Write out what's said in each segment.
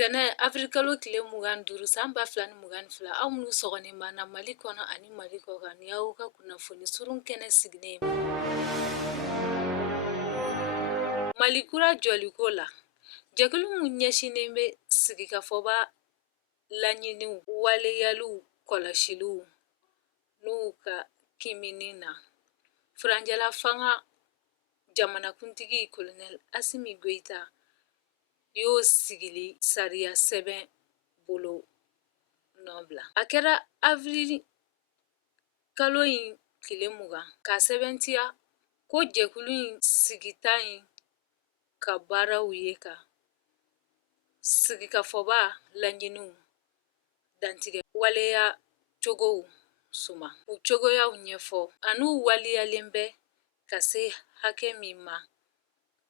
Tɛnɛ Afrikalo tile 25 san 2022 aw minnu sɔgɔlen b'an na Mali kɔnɔ ani Mali kɔ kan ni y'aw ka kunnafoni surun kɛnɛ sigilen Mali kura jɔliko la jɛkulu min ɲɛsinnen bɛ sigikafɔba laɲiniw waleyaliw kɔlɔsiliw n'u ka kimini na Furanjɛla fanga jamanakuntigi Colonel Assimi Goïta y'o sigili sariya sɛbɛn bolo nɔbila. A kɛra avril kalo in tile 20 ka sɛbɛntiya ko jɛkulu in sigita in ka baaraw ye ka sigikafɔba laɲiniw dantigɛ waleya cogow suma. U cogoyaw ɲɛfɔ an'u waliyalen bɛ ka se hakɛ min ma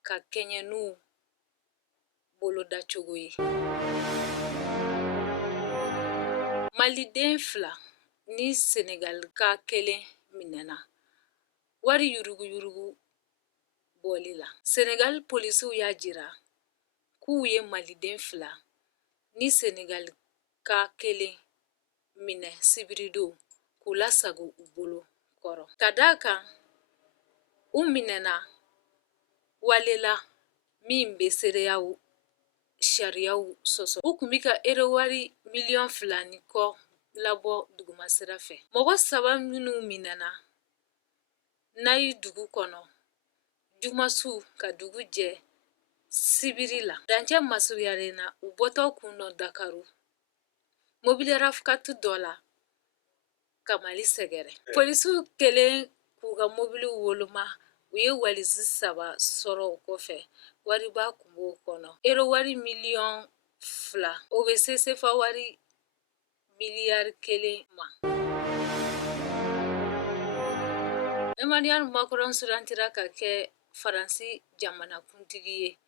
ka kɛɲɛ n'u boloda cogo ye. Maliden 2 ni Senegal ka kelen minɛna wari yuruguyurugu bɔli la. Senegal polisiw y'a jira k'u ye Maliden 2 ni Senegal ka kelen minɛ sibiridon k'u lasago u bolo kɔrɔ. Ka d'a kan u minɛna walela min bɛ seereyaw sariyaw sɔsɔ. U kun bi ka erewari miliyɔn 2 ni kɔ labɔ dugumasira fɛ. Mɔgɔ 3 minnu minɛna Nayi dugu kɔnɔ jumasu ka dugu jɛ sibiri la. Dancɛ masuruyalen u bɔtɔ kun dɔ Dakaru. Mobili rafkatu dɔ la ka Mali sɛgɛrɛ. Polisiw kelen k'u ka mobiliw woloma u ye walisi 3 sɔrɔ o kɔfɛ wariba kun b'o kɔnɔ. Erewari miliyɔn 2 o bɛ se sefa wari miliyari 1 ma. Emmanuel Macron surantira ka kɛ Faransi jamanakuntigi ye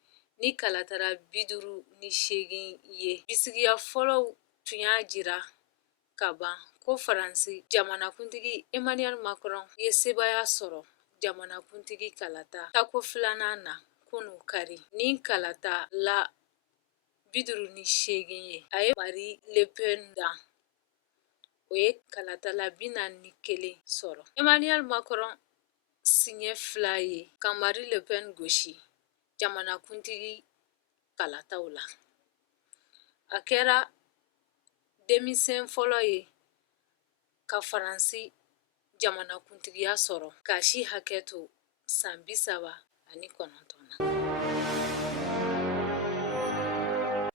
ni kalatara 58 ye. Bisigiya fɔlɔw tun y'a jira ka ban ko Faransi jamanakuntigi Emmanuel Macron ye sebaya sɔrɔ jamanakuntigi kalata tako 2nan na kunu kari. Ni kalata la 58 ye. A ye Marie Le Pen dan. O ye kalata la 41 sɔrɔ. Emmanuel Macron siɲɛ 2 ye ka Marie Le Pen gosi jamanakuntigi kalataw la. A kɛra denmisɛn fɔlɔ ye ka Faransi jamanakuntigiya sɔrɔ k'a si hakɛ to san 39 na.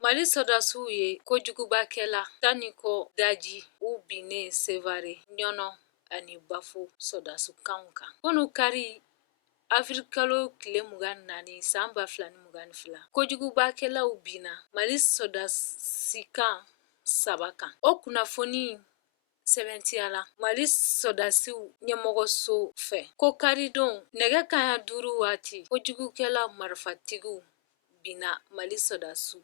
Mali sɔrdasiw ye kojugubakɛla 10 ni kɔ daji u binnen Sevare, Ɲɔnɔ ani Bafo sɔrdasikanw kan. Kunu kari avril kalo tile 24 san 2022 kojugubakɛlaw binna Mali sɔrdasikan 3 kan. O kunnafoni sɛbɛntiyala Mali sɔrdasiw ɲɛmɔgɔso fɛ ko karidon nɛgɛ kanɲɛ 5 waati kojugukɛla marifatigiw binna Mali sɔrdasiw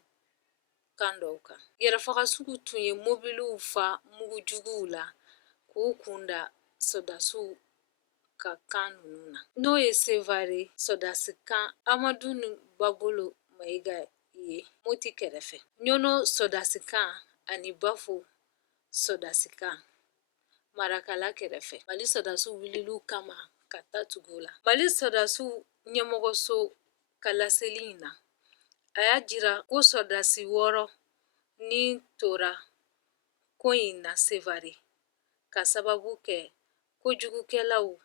kan dɔw kan. Yɛrɛfagasugu tun ye mobiliw fa mugujuguw la k'u kunda sɔrdasiw ka kan ninnu na. N'o ye Sevare sɔrdasikan Amadu ni Babolo Mayiga ye Moti kɛrɛfɛ. Ɲɔnɔ sɔrdasikan ani Bafo sɔrdasikan Marakala kɛrɛfɛ. Mali sɔrdasiw wuliliw kama ka taa tugu la. Mali sɔrdasiw ɲɛmɔgɔso ka laseli in na a y'a jira ko sɔrdasi 6 ni tora ko in na Sevare ka sababu kɛ kojugukɛlaw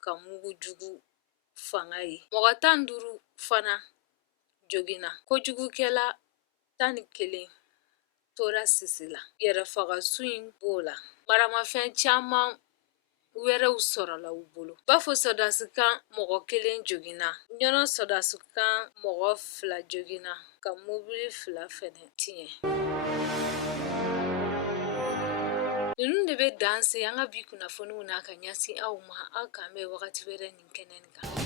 ka mugujugu fanga ye. Mɔgɔ 15 fana joginna. Kojugukɛla 11 tora sisi la. Yɛrɛfagasu in b'o la. Maramafɛn caman wɛrɛw sɔrɔla u bolo. Bafo sɔrdasikan mɔgɔ 1 joginna. Ɲɔnɔ sɔrdasikan mɔgɔ 2 joginna ka mobili 2 fɛnɛ tiɲɛ. Ninnu de bɛ dan se an ka bi kunnafoniw na ka ɲɛsin aw ma aw k'an bɛn wagati wɛrɛ nin kɛnɛ kan.